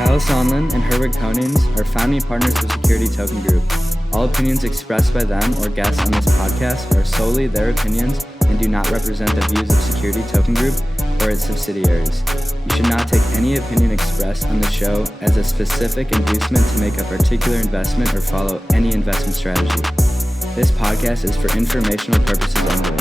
Sonlin and Herwig Konings are founding partners of Security Token Group. All opinions expressed by them or guests on this podcast are solely their opinions and do not represent the views of Security Token Group or its subsidiaries. You should not take any opinion expressed on the show as a specific inducement to make a particular investment or follow any investment strategy. This podcast is for informational purposes only.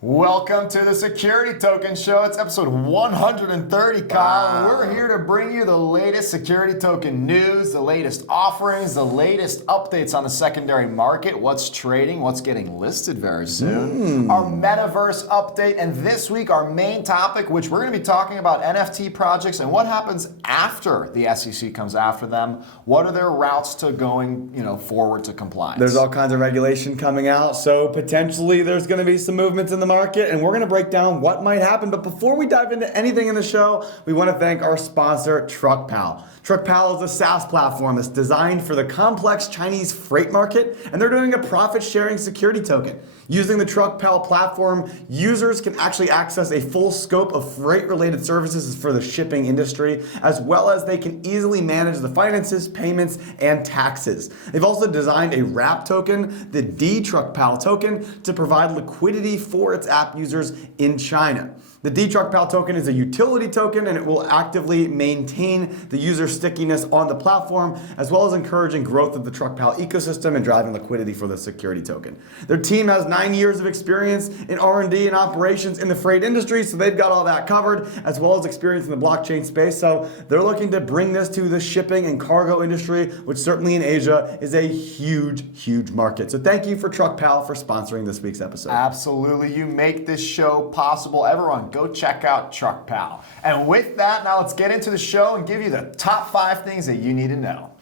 Welcome to the Security Token Show. It's episode 130, Kyle. Wow. We're here to bring you the latest security token news, the latest offerings, the latest updates on the secondary market, what's trading, what's getting listed very soon, our Metaverse update, and this week our main topic, which we're going to be talking about NFT projects and what happens after the SEC comes after them. What are their routes to going, forward to compliance? There's all kinds of regulation coming out, so potentially there's going to be some movements in the market, and we're going to break down what might happen. But before we dive into anything in the show, we want to thank our sponsor, TruckPal. TruckPal is a SaaS platform that's designed for the complex Chinese freight market, and they're doing a profit-sharing security token. Using the TruckPal platform, users can actually access a full scope of freight-related services for the shipping industry, as well as they can easily manage the finances, payments, and taxes. They've also designed a wrap token, the DTruckPal token, to provide liquidity for its app users in China. The DTruckPal token is a utility token, and it will actively maintain the user stickiness on the platform, as well as encouraging growth of the TruckPal ecosystem and driving liquidity for the security token. Their team has 9 years of experience in R&D and operations in the freight industry, so they've got all that covered, as well as experience in the blockchain space. So they're looking to bring this to the shipping and cargo industry, which certainly in Asia is a huge, huge market. So thank you for TruckPal for sponsoring this week's episode. Absolutely. You make this show possible. Everyone, go check out TruckPal. And with that, now let's get into the show and give you the top 5 things that you need to know.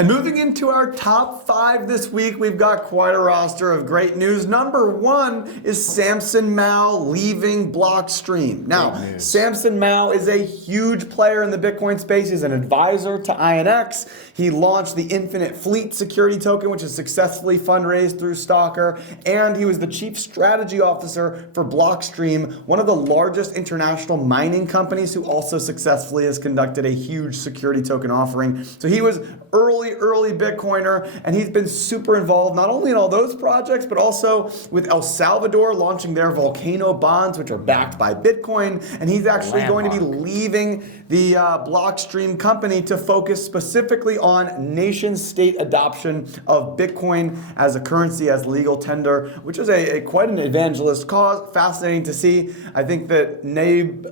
And moving into our top 5 this week, we've got quite a roster of great news. Number 1 is Samson leaving Blockstream. Now, Samson is a huge player in the Bitcoin space. He's an advisor to INX. He launched the Infinite Fleet security token, which is successfully fundraised through Stalker. And he was the chief strategy officer for Blockstream, one of the largest international mining companies who also successfully has conducted a huge security token offering. So he was early Bitcoiner, and he's been super involved not only in all those projects, but also with El Salvador launching their volcano bonds, which are backed by Bitcoin. And he's actually going to be leaving the Blockstream company to focus specifically on nation-state adoption of Bitcoin as a currency, as legal tender, which is quite an evangelist cause. Fascinating to see. I think that Nayib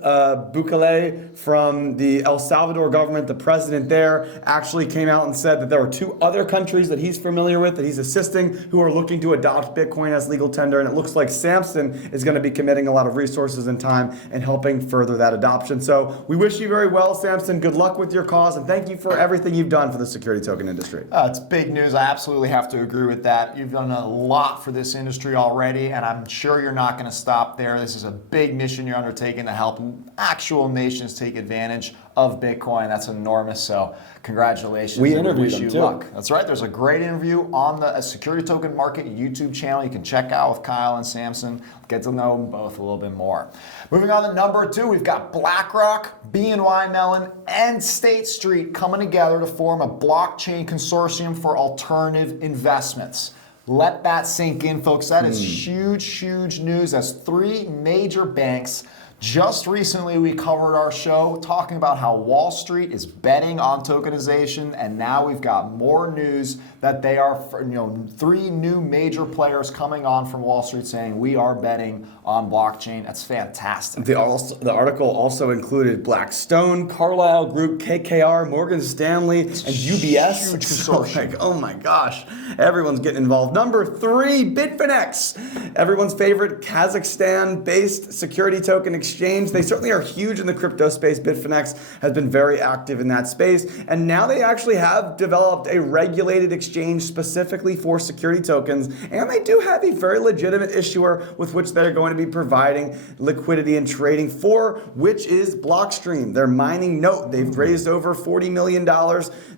Bukele from the El Salvador government, the president there, actually came out and said that there are 2 other countries that he's familiar with, that he's assisting, who are looking to adopt Bitcoin as legal tender, and it looks like Samson is going to be committing a lot of resources and time and helping further that adoption. So we wish you very well, Samson. Good luck with your cause, and thank you for everything you've done for the security token industry. It's big news. I absolutely have to agree with that. You've done a lot for this industry already, and I'm sure you're not going to stop there. This is a big mission you're undertaking to help actual nations take advantage of Bitcoin. That's enormous. So congratulations. We interviewed wish you too. luck. That's right. There's a great interview on the Security Token Market YouTube channel you can check out with Kyle and Samson. Get to know them both a little bit more. Moving on to number 2, we've got BlackRock, BNY Mellon, and State Street coming together to form a blockchain consortium for alternative investments. Let that sink in, folks. That is huge, huge news. That's 3 major banks. Just recently, we covered our show talking about how Wall Street is betting on tokenization, and now we've got more news that they are, 3 new major players coming on from Wall Street saying we are betting on blockchain. That's fantastic. The article also included Blackstone, Carlyle Group, KKR, Morgan Stanley, and UBS. Huge consortium. Oh my gosh, everyone's getting involved. Number 3, Bitfinex, everyone's favorite Kazakhstan-based security token exchange. They certainly are huge in the crypto space. Bitfinex has been very active in that space, and now they actually have developed a regulated exchange specifically for security tokens, and they do have a very legitimate issuer with which they're going to be providing liquidity and trading for, which is Blockstream. Their mining note, they've raised over $40 million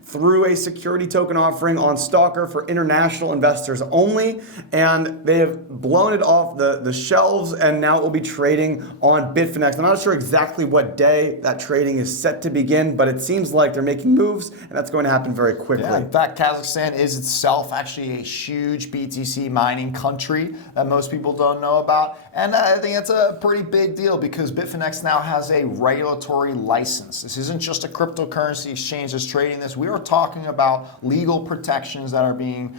through a security token offering on Stalker for international investors only, and they have blown it off the shelves, and now it will be trading on Bitfinex. I'm not sure exactly what day that trading is set to begin, but it seems like they're making moves, and that's going to happen very quickly. Yeah, in fact, Kazakhstan is itself actually a huge BTC mining country that most people don't know about. And I think it's a pretty big deal because Bitfinex now has a regulatory license. This isn't just a cryptocurrency exchange that's trading this. We are talking about legal protections that are being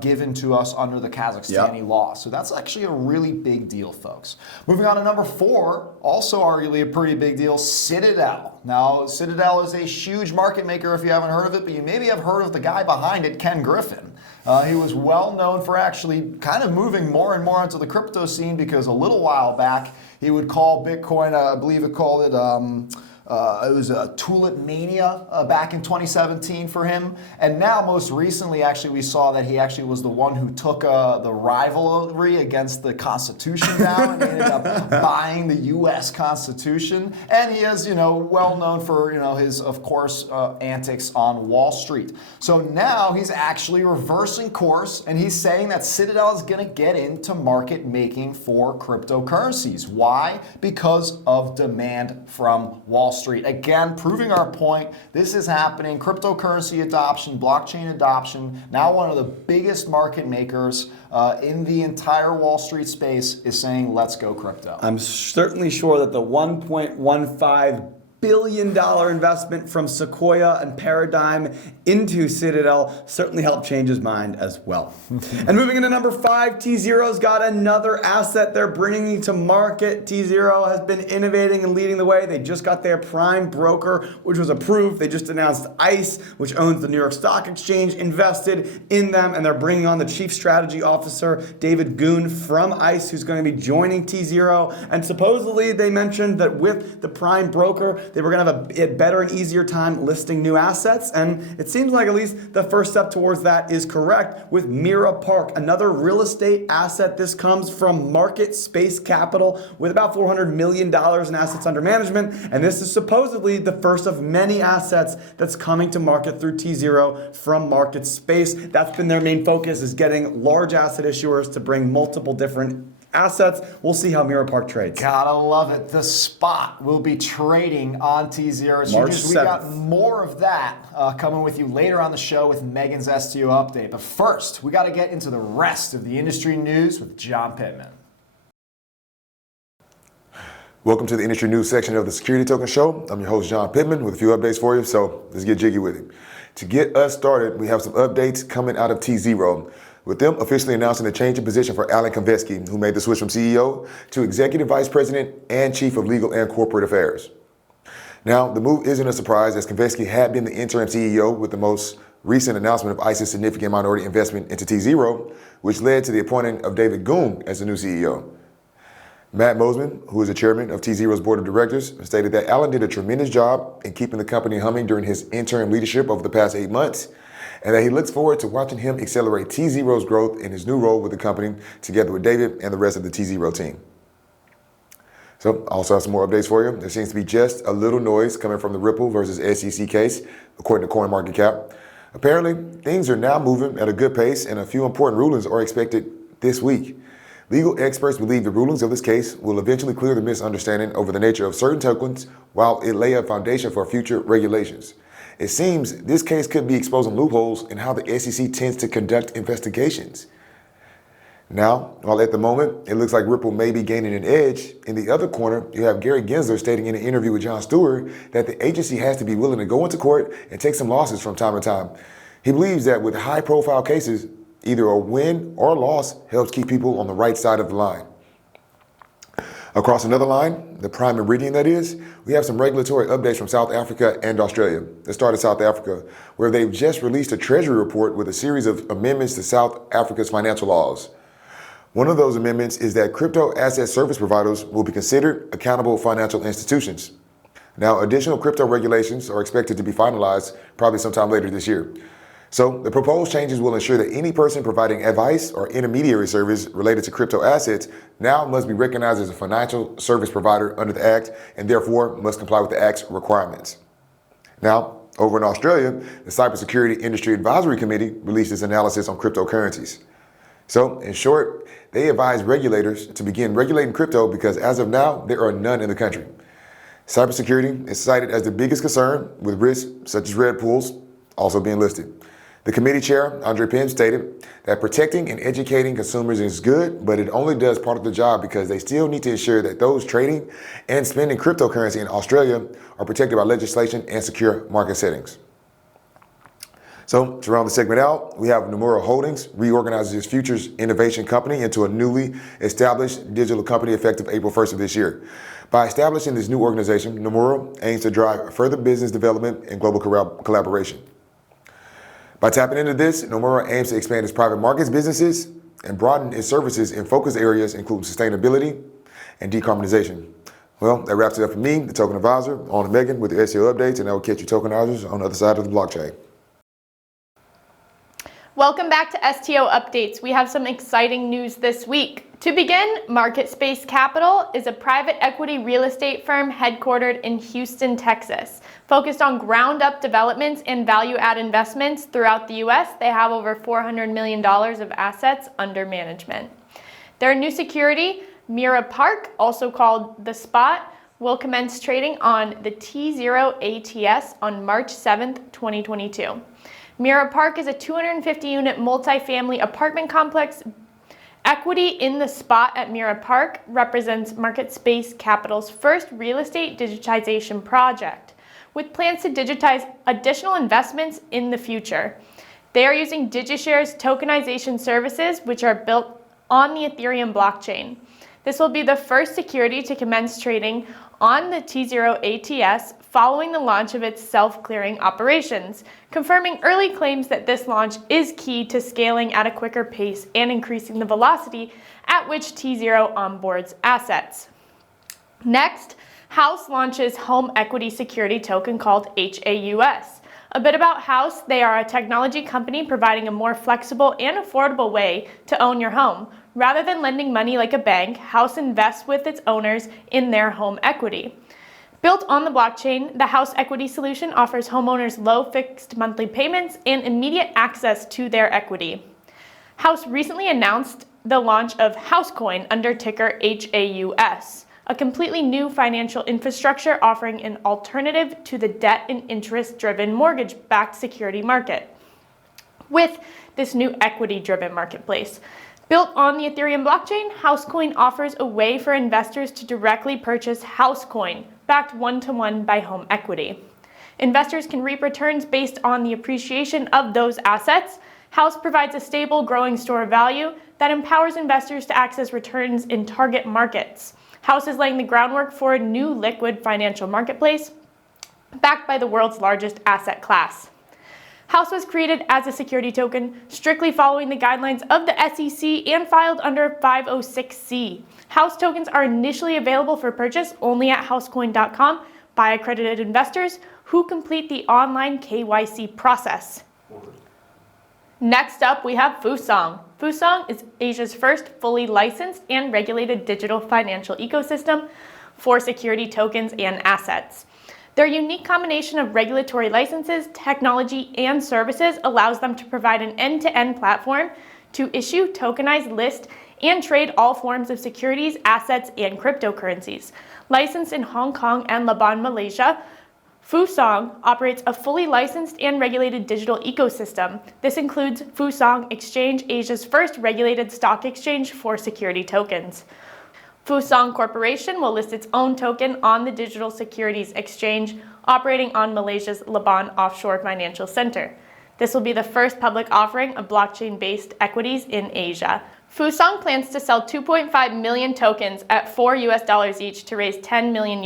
given to us under the Kazakhstani law. So that's actually a really big deal, folks. Moving on to number 4, also arguably a pretty big deal, Citadel. Now, Citadel is a huge market maker if you haven't heard of it, but you maybe have heard of the guy behind it, Ken Griffin. He was well known for actually kind of moving more and more into the crypto scene because a little while back, he would call Bitcoin, I believe it called it, it was a tulip mania back in 2017 for him. And now, most recently, actually, we saw that he actually was the one who took the rivalry against the Constitution down and ended up buying the U.S. Constitution. And he is, well known for, his, of course, antics on Wall Street. So now he's actually reversing course, and he's saying that Citadel is going to get into market making for cryptocurrencies. Why? Because of demand from Wall Street. Again, proving our point, this is happening. Cryptocurrency adoption, blockchain adoption, now one of the biggest market makers in the entire Wall Street space is saying, let's go crypto. I'm certainly sure that the $1.15 billion investment from Sequoia and Paradigm into Citadel certainly helped change his mind as well. And moving into number 5, tZERO's got another asset they're bringing to market. tZERO has been innovating and leading the way. They just got their prime broker, which was approved. They just announced ICE, which owns the New York Stock Exchange, invested in them, and they're bringing on the chief strategy officer, David Goon from ICE, who's going to be joining tZERO. And supposedly they mentioned that with the prime broker, they were going to have a better and easier time listing new assets, and it seems like at least the first step towards that is correct with Myra Park, another real estate asset. This comes from Market Space Capital with about $400 million in assets under management, and this is supposedly the first of many assets that's coming to market through tZERO from Market Space. That's been their main focus, is getting large asset issuers to bring multiple different assets. We'll see how Myra Park trades. Gotta love it. The spot will be trading on tZERO. March We 7th. got more of that coming with you later on the show with Megan's STO update. But first, we got to get into the rest of the industry news with John Pittman. Welcome to the industry news section of the Security Token Show. I'm your host, John Pittman, with a few updates for you. So let's get jiggy with it. To get us started, we have some updates coming out of tZERO, with them officially announcing a change in position for Alan Konveski, who made the switch from CEO to Executive Vice President and Chief of Legal and Corporate Affairs. Now, the move isn't a surprise, as Konveski had been the interim CEO with the most recent announcement of ICE's significant minority investment into tZERO, which led to the appointing of David Goon as the new CEO. Matt Mosman, who is the chairman of tZERO's board of directors, stated that Alan did a tremendous job in keeping the company humming during his interim leadership over the past 8 months, and that he looks forward to watching him accelerate tZERO's growth in his new role with the company, together with David and the rest of the tZERO team. So, I also have some more updates for you. There seems to be just a little noise coming from the Ripple versus SEC case, according to CoinMarketCap. Apparently, things are now moving at a good pace, and a few important rulings are expected this week. Legal experts believe the rulings of this case will eventually clear the misunderstanding over the nature of certain tokens, while it lay a foundation for future regulations. It seems this case could be exposing loopholes in how the SEC tends to conduct investigations. Now, while at the moment, it looks like Ripple may be gaining an edge, in the other corner, you have Gary Gensler stating in an interview with Jon Stewart that the agency has to be willing to go into court and take some losses from time to time. He believes that with high-profile cases, either a win or a loss helps keep people on the right side of the line. Across another line, the prime meridian that is, we have some regulatory updates from South Africa and Australia. Let's start in South Africa, where they've just released a Treasury report with a series of amendments to South Africa's financial laws. One of those amendments is that crypto asset service providers will be considered accountable financial institutions. Now, additional crypto regulations are expected to be finalized probably sometime later this year. So the proposed changes will ensure that any person providing advice or intermediary service related to crypto assets now must be recognized as a financial service provider under the Act, and therefore must comply with the Act's requirements. Now, over in Australia, the Cybersecurity Industry Advisory Committee released its analysis on cryptocurrencies. So, in short, they advise regulators to begin regulating crypto because as of now, there are none in the country. Cybersecurity is cited as the biggest concern, with risks such as red pools also being listed. The committee chair, Andre Penn, stated that protecting and educating consumers is good, but it only does part of the job because they still need to ensure that those trading and spending cryptocurrency in Australia are protected by legislation and secure market settings. So, to round the segment out, we have Nomura Holdings reorganizes its futures innovation company into a newly established digital company effective April 1st of this year. By establishing this new organization, Nomura aims to drive further business development and global collaboration. By tapping into this, Nomura aims to expand its private markets businesses and broaden its services in focus areas including sustainability and decarbonization. Well, that wraps it up for me, the token advisor, on to Megan with the STO updates, and I will catch you tokenizers on the other side of the blockchain. Welcome back to STO Updates. We have some exciting news this week. To begin, MarketSpace Capital is a private equity real estate firm headquartered in Houston, Texas. Focused on ground-up developments and value-add investments throughout the U.S., they have over $400 million of assets under management. Their new security, Myra Park, also called The Spot, will commence trading on the tZERO ATS on March 7th, 2022. Myra Park is a 250-unit multifamily apartment complex. Equity in The Spot at Myra Park represents MarketSpace Capital's first real estate digitization project, with plans to digitize additional investments in the future. They are using DigiShare's tokenization services, which are built on the Ethereum blockchain. This will be the first security to commence trading on the tZERO ATS following the launch of its self-clearing operations, confirming early claims that this launch is key to scaling at a quicker pace and increasing the velocity at which tZERO onboards assets. Next, Haus launches home equity security token called HAUS. A bit about Haus: they are a technology company providing a more flexible and affordable way to own your home. Rather than lending money like a bank, Haus invests with its owners in their home equity. Built on the blockchain, the Haus Equity Solution offers homeowners low fixed monthly payments and immediate access to their equity. Haus recently announced the launch of HausCoin under ticker HAUS, a completely new financial infrastructure offering an alternative to the debt and interest-driven mortgage-backed security market. With this new equity-driven marketplace, built on the Ethereum blockchain, HausCoin offers a way for investors to directly purchase HausCoin, backed one-to-one by home equity. Investors can reap returns based on the appreciation of those assets. Haus provides a stable, growing store of value that empowers investors to access returns in target markets. Haus is laying the groundwork for a new liquid financial marketplace backed by the world's largest asset class. Haus was created as a security token, strictly following the guidelines of the SEC and filed under 506C. Haus tokens are initially available for purchase only at hauscoin.com by accredited investors who complete the online KYC process. Next up, we have Fusong. Fusong is Asia's first fully licensed and regulated digital financial ecosystem for security tokens and assets. Their unique combination of regulatory licenses, technology, and services allows them to provide an end-to-end platform to issue, tokenize, list, and trade all forms of securities, assets, and cryptocurrencies. Licensed in Hong Kong and Labuan, Malaysia, Fusong operates a fully licensed and regulated digital ecosystem. This includes Fusong Exchange, Asia's first regulated stock exchange for security tokens. Fusong Corporation will list its own token on the Digital Securities Exchange, operating on Malaysia's Labuan Offshore Financial Center. This will be the first public offering of blockchain-based equities in Asia. Fusong plans to sell 2.5 million tokens at $4 each to raise $10 million.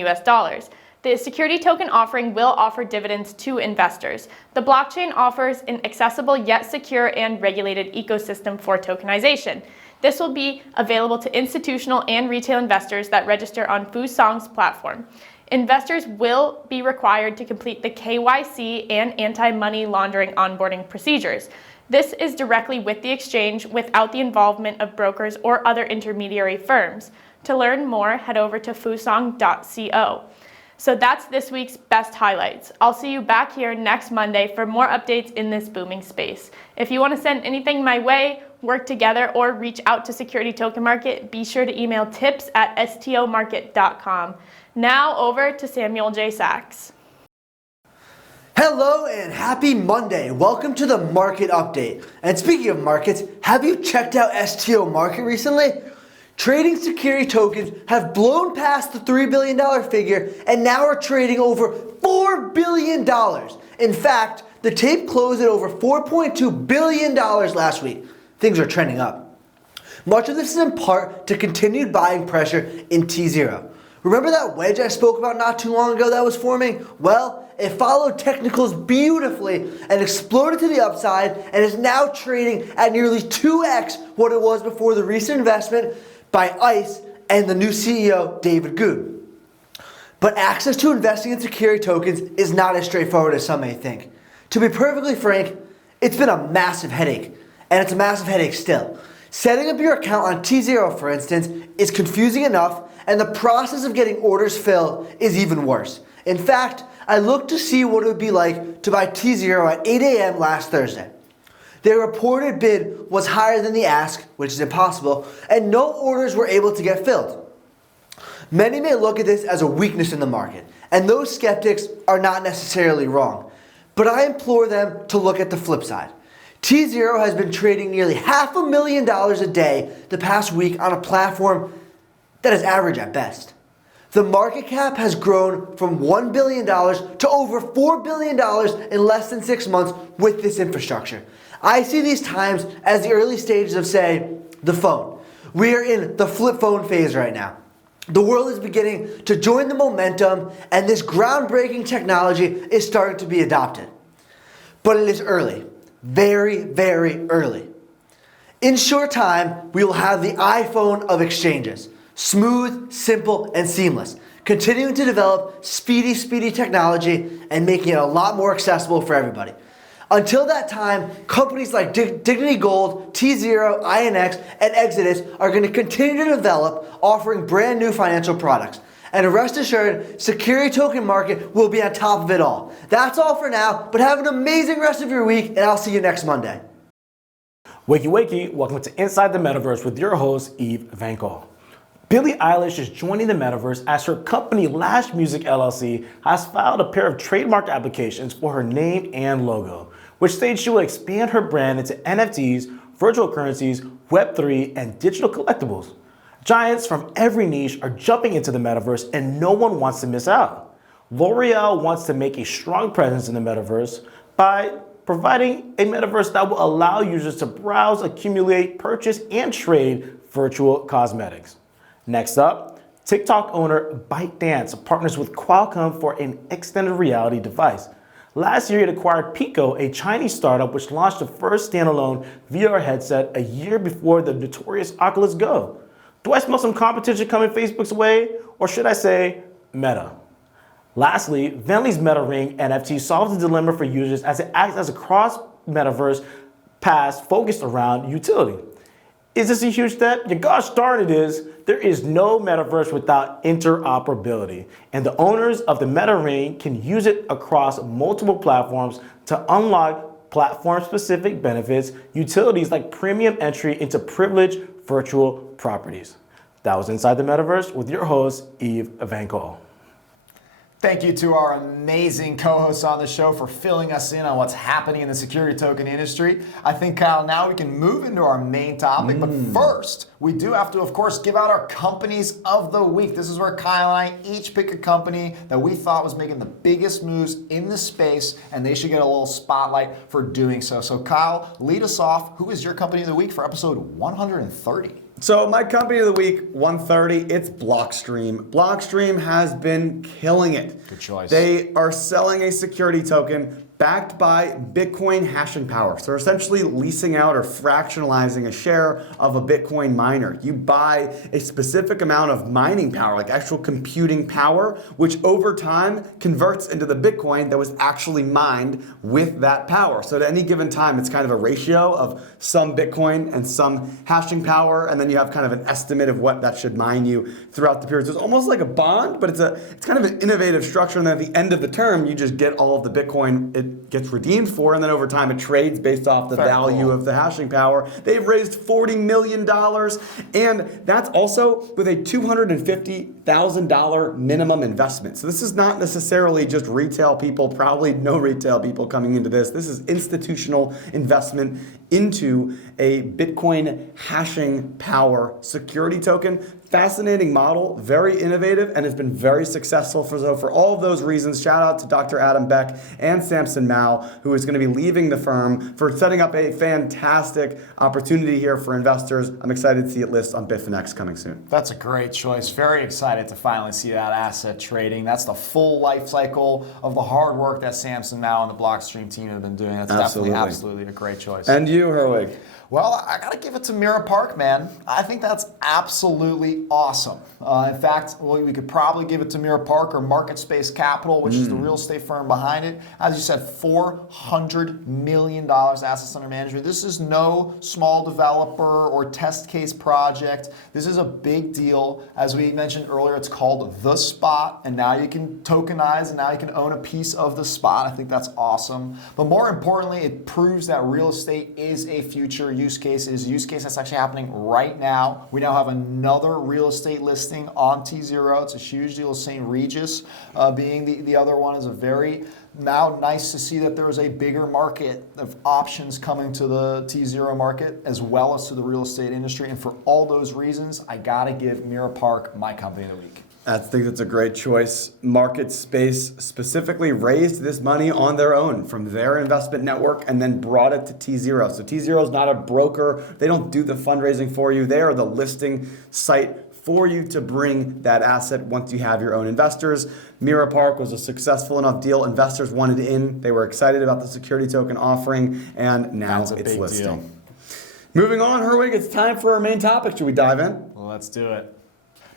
The security token offering will offer dividends to investors. The blockchain offers an accessible yet secure and regulated ecosystem for tokenization. This will be available to institutional and retail investors that register on Fusong's platform. Investors will be required to complete the KYC and anti-money laundering onboarding procedures. This is directly with the exchange without the involvement of brokers or other intermediary firms. To learn more, head over to fusong.co. So that's this week's best highlights. I'll see you back here next Monday for more updates in this booming space. If you want to send anything my way, work together or reach out to Security Token Market, be sure to email tips@stomarket.com. Now over to Samuel J. Sachs. Hello and happy Monday. Welcome to the market update. And speaking of markets, have you checked out STO Market recently? Trading security tokens have blown past the $3 billion figure and now are trading over $4 billion. In fact, the tape closed at over $4.2 billion last week. Things are trending up. Much of this is in part to continued buying pressure in tZERO. Remember that wedge I spoke about not too long ago that was forming? Well, it followed technicals beautifully and exploded to the upside and is now trading at nearly 2x what it was before the recent investment by ICE and the new CEO, David Goode. But access to investing in security tokens is not as straightforward as some may think. To be perfectly frank, it's been a massive headache, and it's a massive headache still. Setting up your account on tZERO, for instance, is confusing enough, and the process of getting orders filled is even worse. In fact, I looked to see what it would be like to buy tZERO at 8 a.m. last Thursday. Their reported bid was higher than the ask, which is impossible, and no orders were able to get filled. Many may look at this as a weakness in the market, and those skeptics are not necessarily wrong. But I implore them to look at the flip side. tZERO has been trading nearly $500,000 a day the past week on a platform that is average at best. The market cap has grown from $1 billion to over $4 billion in less than 6 months with this infrastructure. I see these times as the early stages of, say, the phone. We are in the flip phone phase right now. The world is beginning to join the momentum, and this groundbreaking technology is starting to be adopted. But it is early. Very, very early. In short time, we will have the iPhone of exchanges. Smooth, simple, and seamless. Continuing to develop speedy technology and making it a lot more accessible for everybody. Until that time, companies like Dignity Gold, tZERO, INX, and Exodus are going to continue to develop, offering brand new financial products. And rest assured, Security Token Market will be on top of it all. That's all for now, but have an amazing rest of your week, and I'll see you next Monday. Wakey wakey, welcome to Inside the Metaverse with your host, Yves Vanko. Billie Eilish is joining the Metaverse as her company Lash Music LLC has filed a pair of trademark applications for her name and logo, which states she will expand her brand into NFTs, virtual currencies, Web3, and digital collectibles. Giants from every niche are jumping into the Metaverse and no one wants to miss out. L'Oreal wants to make a strong presence in the Metaverse by providing a Metaverse that will allow users to browse, accumulate, purchase, and trade virtual cosmetics. Next up, TikTok owner ByteDance partners with Qualcomm for an extended reality device. Last year, it acquired Pico, a Chinese startup which launched the first standalone VR headset a year before the notorious Oculus Go. Do I smell some competition coming Facebook's way, or should I say Meta? Lastly, Bentley's MetaRing NFT solves the dilemma for users as it acts as a cross-metaverse pass focused around utility. Is this a huge step? Yeah, gosh darn it is. There is no metaverse without interoperability, and the owners of the MetaRing can use it across multiple platforms to unlock platform-specific benefits, utilities like premium entry into privileged virtual properties. That was Inside the Metaverse with your host, Yves Vanko. Thank you to our amazing co-hosts on the show for filling us in on what's happening in the security token industry. I think, Kyle, now we can move into our main topic. But first, we do have to, of course, give out our companies of the week. This is where Kyle and I each pick a company that we thought was making the biggest moves in the space, and they should get a little spotlight for doing so. So, Kyle, lead us off. Who is your company of the week for episode 130? So my company of the week, 130, it's Blockstream. Blockstream has been killing it. Good choice. They are selling a security token backed by Bitcoin hashing power. So they're essentially leasing out or fractionalizing a share of a Bitcoin miner. You buy a specific amount of mining power, like actual computing power, which over time converts into the Bitcoin that was actually mined with that power. So at any given time, it's kind of a ratio of some Bitcoin and some hashing power, and then you have kind of an estimate of what that should mine you throughout the period. So it's almost like a bond, but it's kind of an innovative structure, and then at the end of the term, you just get all of the Bitcoin it gets redeemed for, and then over time it trades based off the value of the hashing power. They've raised $40 million, and that's also with a $250,000 minimum investment. So this is not necessarily just retail people, probably no retail people coming into this. This is institutional investment into a Bitcoin hashing power security token. Fascinating model, very innovative, and has been very successful. For all of those reasons, shout out to Dr. Adam Beck and Samson Mao, who is going to be leaving the firm, for setting up a fantastic opportunity here for investors. I'm excited to see it list on Bitfinex coming soon. That's a great choice. Very excited to finally see that asset trading. That's the full life cycle of the hard work that Samson Mao and the Blockstream team have been doing. That's absolutely a great choice. And you, Herwig? Well, I gotta give it to Myra Park, man. I think that's absolutely awesome. In fact, we could probably give it to Myra Park or Market Space Capital, which is the real estate firm behind it. As you said, $400 million assets under management. This is no small developer or test case project. This is a big deal. As we mentioned earlier, it's called The Spot, and now you can tokenize, and now you can own a piece of The Spot. I think that's awesome. But more importantly, it proves that real estate is a future use case. It is a use case that's actually happening right now. We now have another real estate listing on tZERO. It's a huge deal. St. Regis being the other one is a very now nice to see that there is a bigger market of options coming to the tZERO market as well as to the real estate industry. And for all those reasons, I gotta give Myra Park my company of the week. I think that's a great choice. Market Space specifically raised this money on their own from their investment network and then brought it to tZERO. So tZERO is not a broker. They don't do the fundraising for you. They are the listing site for you to bring that asset once you have your own investors. Myra Park was a successful enough deal. Investors wanted in. They were excited about the security token offering, and now it's listing. Deal. Moving on, Herwig, it's time for our main topic. Should we dive in? Well, let's do it.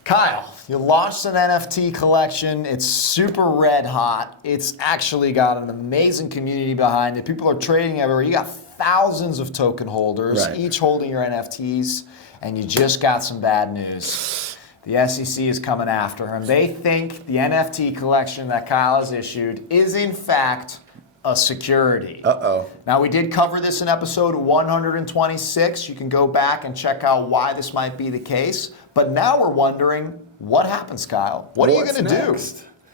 Kyle, you launched an NFT collection. It's super red hot. It's actually got an amazing community behind it. People are trading everywhere. You got thousands of token holders, each holding your NFTs, and you just got some bad news. The SEC is coming after him. They think the NFT collection that Kyle has issued is in fact a security. Now, we did cover this in episode 126. You can go back and check out why this might be the case. But now we're wondering, what happens, Kyle? What are you going to do?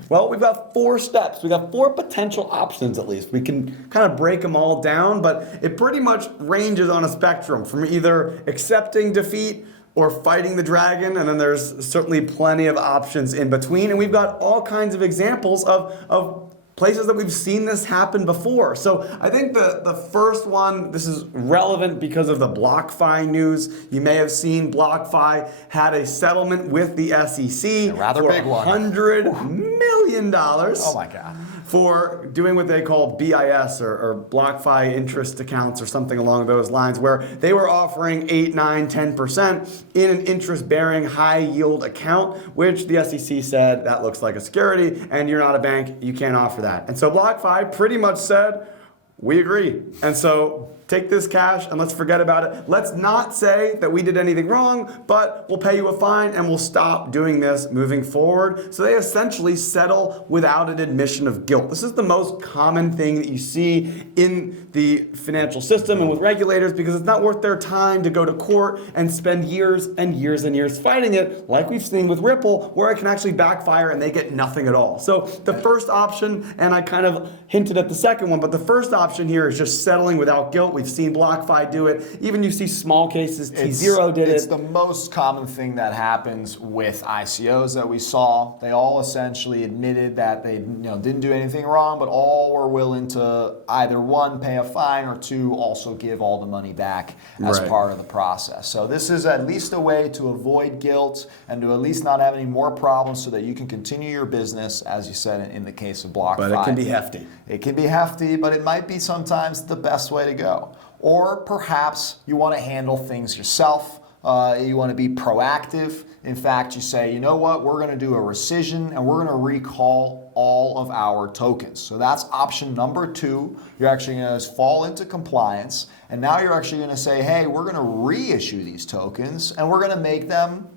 Well, we've got 4 steps. We've got 4 potential options at least. We can kind of break them all down, but it pretty much ranges on a spectrum from either accepting defeat or fighting the dragon, and then there's certainly plenty of options in between. And we've got all kinds of examples of places that we've seen this happen before. So I think the first one, this is relevant because of the BlockFi news. You may have seen BlockFi had a settlement with the SEC, a rather big one, $100 million. Oh my God. For doing what they call BIS or BlockFi interest accounts or something along those lines, where they were offering 8, 9, 10% in an interest-bearing high-yield account, which the SEC said that looks like a security, and you're not a bank, you can't offer that. And so BlockFi pretty much said, we agree. And so take this cash and let's forget about it. Let's not say that we did anything wrong, but we'll pay you a fine and we'll stop doing this moving forward. So they essentially settle without an admission of guilt. This is the most common thing that you see in the financial system and with regulators, because it's not worth their time to go to court and spend years and years and years fighting it, like we've seen with Ripple, where it can actually backfire and they get nothing at all. So the first option, and I kind of hinted at the second one, but the first option here is just settling without guilt. We've seen BlockFi do it. Even you see small cases, tZERO did it. It's the most common thing that happens with ICOs that we saw. They all essentially admitted that they didn't do anything wrong, but all were willing to either 1, pay a fine, or 2, also give all the money back as part of the process. So this is at least a way to avoid guilt and to at least not have any more problems so that you can continue your business, as you said in the case of BlockFi. But it can be hefty. It can be hefty, but it might be sometimes the best way to go. Or perhaps you want to handle things yourself. You want to be proactive. In fact, you say, you know what, we're going to do a rescission and we're going to recall all of our tokens. So that's option number 2. You're actually going to fall into compliance. And now you're actually going to say, hey, we're going to reissue these tokens and we're going to make them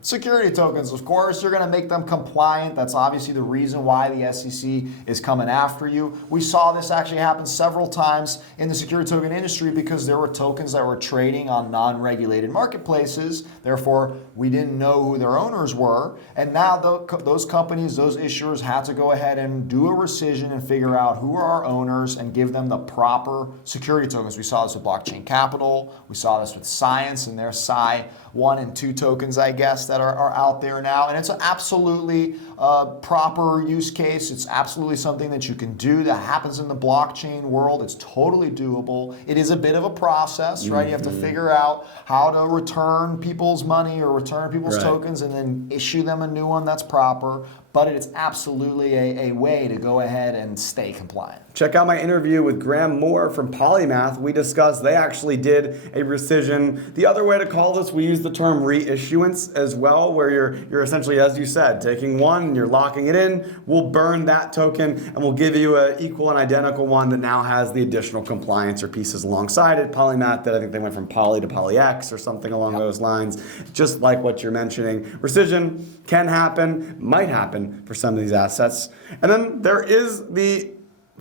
Security tokens, of course, you're going to make them compliant. That's obviously the reason why the SEC is coming after you. We saw this actually happen several times in the security token industry because there were tokens that were trading on non-regulated marketplaces. Therefore, we didn't know who their owners were. And now those companies, those issuers had to go ahead and do a rescission and figure out who are our owners and give them the proper security tokens. We saw this with Blockchain Capital. We saw this with Science and their Sci 1 and 2 tokens, I guess, that are out there now. And it's an absolutely proper use case. It's absolutely something that you can do that happens in the blockchain world. It's totally doable. It is a bit of a process, right? You have to figure out how to return people's money or return people's tokens and then issue them a new one that's proper. But it's absolutely a way to go ahead and stay compliant. Check out my interview with Graham Moore from Polymath. We discussed they actually did a rescission. The other way to call this, we use the term reissuance as well, where you're essentially, as you said, taking one and you're locking it in. We'll burn that token and we'll give you an equal and identical one that now has the additional compliance or pieces alongside it. Polymath, that I think they went from Poly to PolyX or something along those lines, just like what you're mentioning. Rescission can happen, might happen for some of these assets. And then there is the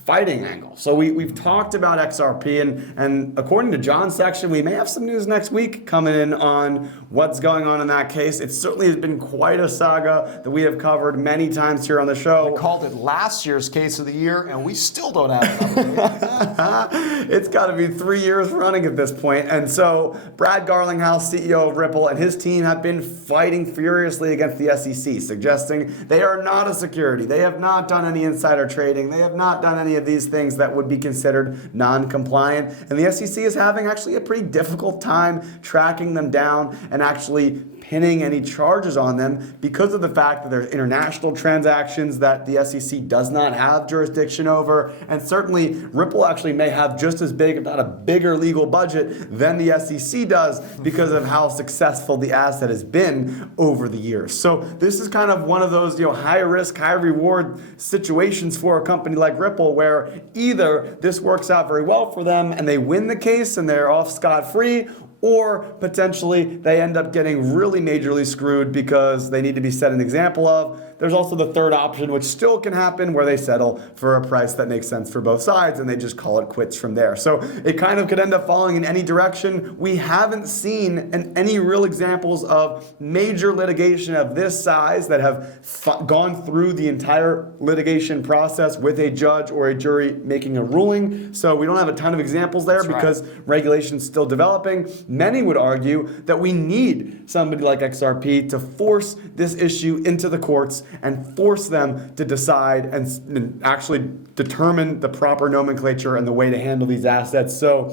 fighting angle. So we've talked about XRP, and according to John's section, we may have some news next week coming in on what's going on in that case. It certainly has been quite a saga that we have covered many times here on the show. We called it last year's case of the year, and we still don't have an update. It's got to be 3 years running at this point. And so Brad Garlinghouse, CEO of Ripple, and his team have been fighting furiously against the SEC, suggesting they are not a security. They have not done any insider trading. They have not done any of these things that would be considered non-compliant. And the SEC is having actually a pretty difficult time tracking them down and actually pinning any charges on them because of the fact that there's international transactions that the SEC does not have jurisdiction over. And certainly Ripple actually may have just as big, if not a bigger legal budget than the SEC does because of how successful the asset has been over the years. So this is kind of one of those, high risk, high reward situations for a company like Ripple where either this works out very well for them and they win the case and they're off scot-free, or potentially they end up getting really majorly screwed because they need to be set an example of. There's also the third option, which still can happen, where they settle for a price that makes sense for both sides and they just call it quits from there. So it kind of could end up falling in any direction. We haven't seen any real examples of major litigation of this size that have gone through the entire litigation process with a judge or a jury making a ruling. So we don't have a ton of examples there because regulation's still developing. Many would argue that we need somebody like XRP to force this issue into the courts and force them to decide and actually determine the proper nomenclature and the way to handle these assets. So,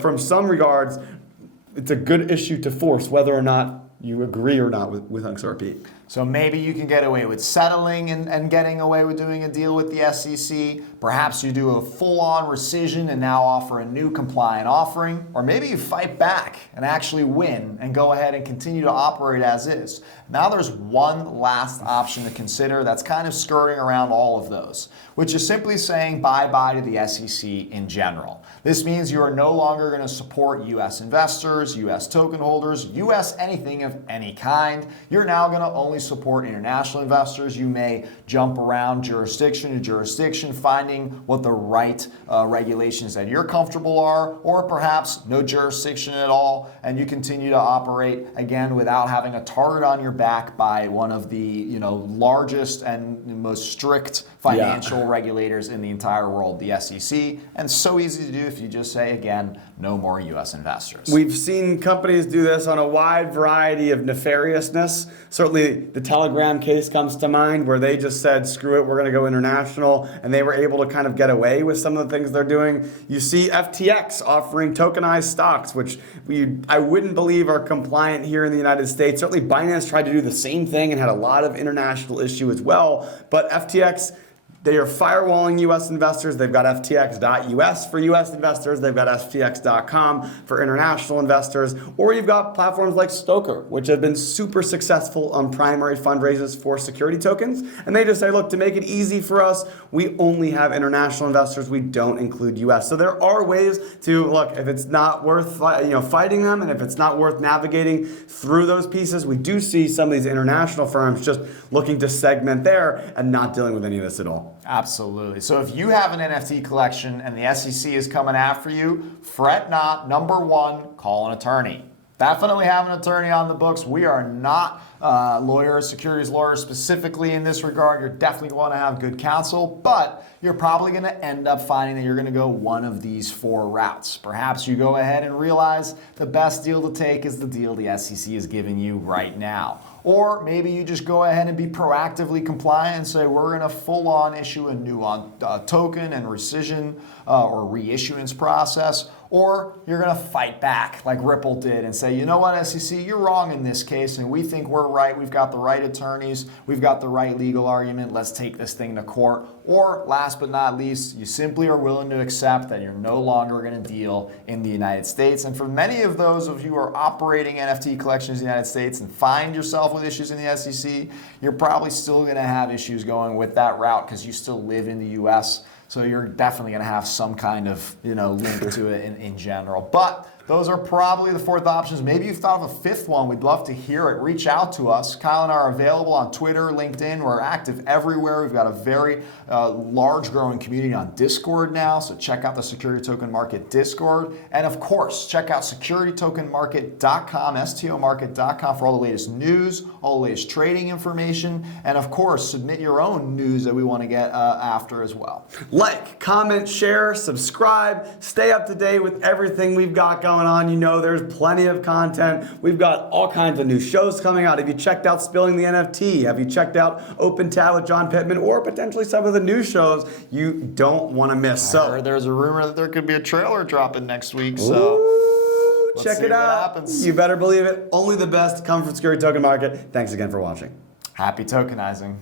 from some regards, it's a good issue to force, whether or not you agree or not with XRP. So maybe you can get away with settling and getting away with doing a deal with the SEC. Perhaps you do a full-on rescission and now offer a new compliant offering. Or maybe you fight back and actually win and go ahead and continue to operate as is. Now there's one last option to consider that's kind of skirting around all of those, which is simply saying bye-bye to the SEC in general. This means you are no longer going to support U.S. investors, U.S. token holders, U.S. anything of any kind. You're now going to only support international investors. You may jump around jurisdiction to jurisdiction, finding what the right regulations that you're comfortable are, or perhaps no jurisdiction at all, and you continue to operate again without having a target on your back by one of the largest and most strict financial regulators in the entire world, the SEC. And so easy to do if you just say, again, no more U.S. investors. We've seen companies do this on a wide variety of nefariousness. Certainly the Telegram case comes to mind where they just said, screw it, we're going to go international, and they were able to kind of get away with some of the things they're doing. You see FTX offering tokenized stocks, which I wouldn't believe are compliant here in the United States. Certainly ByteDance tried to do the same thing and had a lot of international issue as well, but FTX They are firewalling US investors. They've got FTX.US for US investors. They've got FTX.com for international investors. Or you've got platforms like Stoker, which have been super successful on primary fundraisers for security tokens. And they just say, look, to make it easy for us, we only have international investors. We don't include US. So there are ways to, look, if it's not worth fighting them, and if it's not worth navigating through those pieces, we do see some of these international firms just looking to segment there and not dealing with any of this at all. Absolutely. So if you have an NFT collection and the SEC is coming after you, fret not. Number one, call an attorney. Definitely have an attorney on the books. We are not lawyers, securities lawyers specifically in this regard. You're definitely going to have good counsel, but you're probably going to end up finding that you're going to go one of these 4 routes. Perhaps you go ahead and realize the best deal to take is the deal the SEC is giving you right now. Or maybe you just go ahead and be proactively compliant and say, we're going to full on issue a new token and rescission or reissuance process. Or you're going to fight back like Ripple did and say, you know what, SEC, you're wrong in this case, and we think we're right. We've got the right attorneys. We've got the right legal argument. Let's take this thing to court. Or last but not least, you simply are willing to accept that you're no longer going to deal in the United States. And for many of those of you who are operating NFT collections in the United States and find yourself with issues in the SEC, you're probably still going to have issues going with that route because you still live in the US. So you're definitely going to have some kind of link to it in general. But those are probably the 4th options. Maybe you've thought of a 5th one. We'd love to hear it. Reach out to us. Kyle and I are available on Twitter, LinkedIn. We're active everywhere. We've got a very large growing community on Discord now. So check out the Security Token Market Discord. And of course, check out securitytokenmarket.com, STOmarket.com for all the latest news, all the latest trading information. And of course, submit your own news that we want to get after as well. Like, comment, share, subscribe, stay up to date with everything we've got going on. There's plenty of content. We've got all kinds of new shows coming out. Have you checked out Spilling the NFT? Have you checked out Open Tab with John Pittman, or potentially some of the new shows you don't want to miss? I heard there's a rumor that there could be a trailer dropping next week. So check it out. You better believe it. Only the best come from Security Token Market. Thanks again for watching. Happy tokenizing.